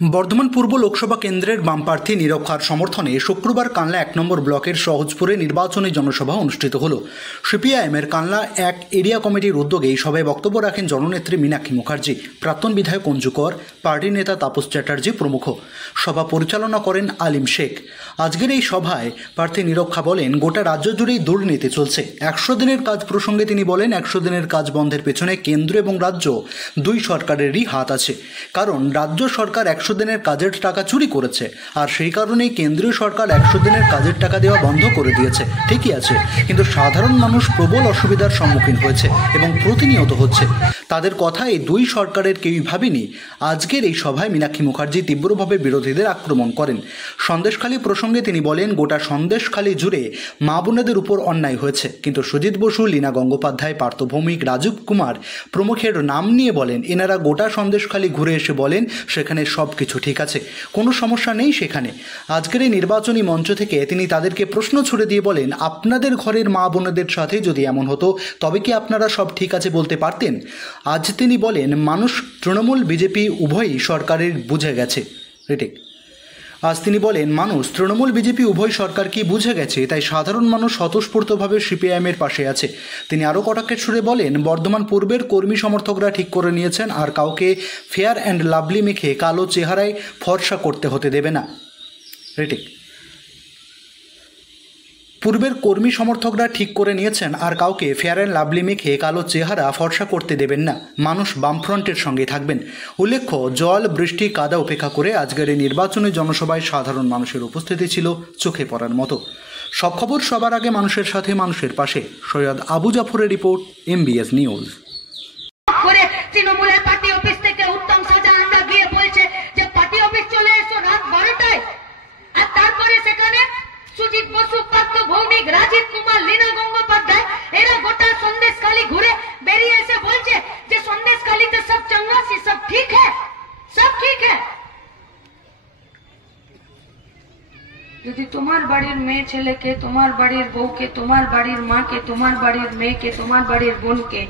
বর্ধমান পূর্ব লোকসভা কেন্দ্রের বাম প্রার্থী নীরব খাঁর সমর্থনে শুক্রবার কানলা ১ নম্বর ব্লকের সহজপুরে নির্বাচনী জনসভা অনুষ্ঠিত হল। সিপিআইএমের কানলা ১ এরিয়া কমিটির উদ্যোগে এই সভায় বক্তব্য রাখেন জননেত্রী মীনাক্ষী মুখার্জি, প্রাক্তন বিধায়ক অঞ্জু কর, পার্টি নেতা তাপস চ্যাটার্জি প্রমুখ। সভা পরিচালনা করেন আলিম শেখ। আজকের এই সভায় প্রার্থী নীরব খাঁ বলেন, গোটা রাজ্য জুড়েই দুর্নীতি চলছে। ১০০ দিনের কাজ প্রসঙ্গে তিনি বলেন, ১০০ দিনের কাজ বন্ধের পেছনে কেন্দ্র এবং রাজ্য দুই সরকারেরই হাত আছে। কারণ রাজ্য সরকার ১০০ দিনের কাজের টাকা চুরি করেছে, আর সেই কারণেই কেন্দ্রীয় সরকার ১০০ দিনের কাজের টাকা দেওয়া বন্ধ করে দিয়েছে। ঠিকই আছে, কিন্তু সাধারণ মানুষ প্রবল অসুবিধার সম্মুখীন হয়েছে এবং প্রতিনিয়ত হচ্ছে। তাদের কথায় দুই সরকারের কেউই ভাবেনি। আজকের এই সভায় মীনাক্ষী মুখার্জি তীব্রভাবে বিরোধীদের আক্রমণ করেন। সন্দেশখালী প্রসঙ্গে তিনি বলেন, গোটা সন্দেশখালী জুড়ে মা বোনেদের উপর অন্যায় হয়েছে, কিন্তু সুজিত বসু, লীনা গঙ্গোপাধ্যায়, পার্থ ভৌমিক, রাজীব কুমার প্রমুখের নাম নিয়ে বলেন, এনারা গোটা সন্দেশখালী ঘুরে এসে বলেন সেখানে সব কিছু ঠিক আছে, কোনো সমস্যা নেই সেখানে। আজকের এই নির্বাচনী মঞ্চ থেকে তিনি তাদেরকে প্রশ্ন ছুড়ে দিয়ে বলেন, আপনাদের ঘরের মা বোনেদের সাথে যদি এমন হতো তবে কি আপনারা সব ঠিক আছে বলতে পারতেন? আজ তিনি বলেন, মানুষ তৃণমূল বিজেপি উভয়ই সরকারের বুঝে গেছে। আজ তিনি বলেন, মানুষ তৃণমূল বিজেপি উভয় সরকার কি বুঝে গেছে, তাই সাধারণ মানুষ স্বতঃস্ফূর্তভাবে সিপিআইএমের পাশে আছে। তিনি আরও কটাক্ষের সুরে বলেন, বর্ধমান পূর্বের কর্মী সমর্থকরা ঠিক করে নিয়েছেন আর কাউকে ফেয়ার অ্যান্ড লাভলি মেখে কালো চেহারায় ফর্সা করতে হতে দেবে না। পূর্বের কর্মী সমর্থকরা ঠিক করে নিয়েছেন আর কাউকে ফেয়ার অ্যান্ড লাভলি মেখে কালো চেহারা ফর্সা করতে দেবেন না। মানুষ বামফ্রন্টের সঙ্গে থাকবেন। উল্লেখ্য, জল, বৃষ্টি, কাদা উপেক্ষা করে আজকের এই নির্বাচনী জনসভায় সাধারণ মানুষের উপস্থিতি ছিল চোখে পড়ার মতো। সব খবর সবার আগে মানুষের সাথে, মানুষের পাশে। সৈয়দ আবু জাফরের রিপোর্ট, MBS নিউজ। তৃণমূলের পার্টি অফিস থেকে উত্তম শাহজাহানরা গিয়ে বলছে যে পার্টি অফিস চলে এসো রাত 12টায়, আর তারপরে সেখানে সুজিত বসু, পার্থ ভৌমিক, রাজীব কুমার, লীনা গঙ্গোপাধ্যায় এরা গোটা সন্দেশখালী ঘুরে বেরিয়ে এসে বলছে যে সন্দেশখালীতে সব চঙ্গাসি, সব ঠিক হ্যাঁ, সব ঠিক হ্যাঁ। যদি তোমার বাড়ির মেয়ে ছেলেকে, তোমার বাড়ির বউকে, তোমার বাড়ির মাকে, তোমার বাড়ির মেয়েকে, তোমার বাড়ির বোনকে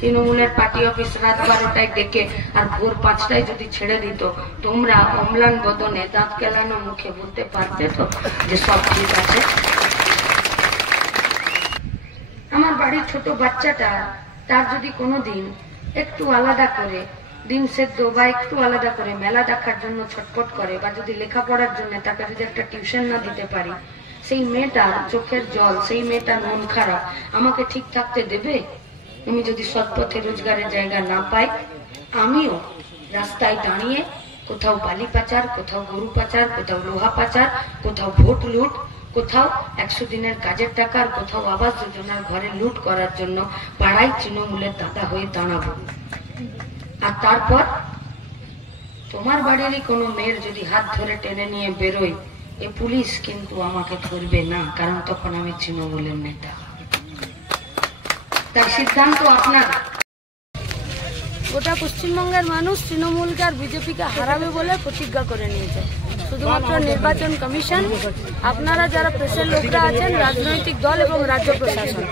তৃণমূলের পার্টি অফিস রাত 12টায় ডেকে আর ভোর 5টায় যদি ছেড়ে দিত, তোমরা অম্লান বদনে দাঁত কেলানো মুখে বলতে পারতে তো যে সব ঠিক আছে? আমার বাড়ির ছোট বাচ্চাটা, তার যদি কোনোদিন একটু আলাদা করে ডিম সেদ্ধ বা একটু আলাদা করে মেলা দেখার জন্য ছটফট করে, বা যদি লেখাপড়ার জন্য তাকে যদি একটা টিউশন না দিতে পারি, সেই মেয়েটার চোখের জল, সেই মেয়েটার মন খারাপ আমাকে ঠিক থাকতে দেবে? আমি যদি সৎপথে রোজগারের জায়গা না পাই, আমিও রাস্তায় দাঁড়িয়ে কোথাও বালি পাচার, কোথাও গরু পাচার, কোথাও লোহা পাচার, কোথাও ভোট লুট, কোথাও ১০০ দিনের কাজের টাকা, আর কোথাও আবাস যোজনার ঘরে লুট করার জন্য পাড়ায় তৃণমূলের দাদা হয়ে দাঁড়াবো। আর তারপর তোমার বাড়িরই কোনো মেয়ের যদি হাত ধরে টেনে নিয়ে বেরোয়, এ পুলিশ কিন্তু আমাকে ধরবে না, কারণ তখন আমি তৃণমূলের নেতা। তার সিদ্ধান্ত আপনার। গোটা পশ্চিমবঙ্গের মানুষ তৃণমূলকে আর বিজেপিকে হারাবে বলে প্রতিজ্ঞা করে নিয়েছে। শুধুমাত্র নির্বাচন কমিশন, আপনারা যারা প্রেসের লোকরা আছেন, রাজনৈতিক দল এবং রাজ্য প্রশাসন,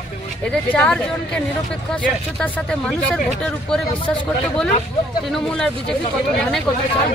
এদের 4 জনকে নিরপেক্ষ স্বচ্ছতার সাথে মানুষের ভোটের উপরে বিশ্বাস করতে বলুন। তৃণমূল আর বিজেপি কত ধানে কত চাল।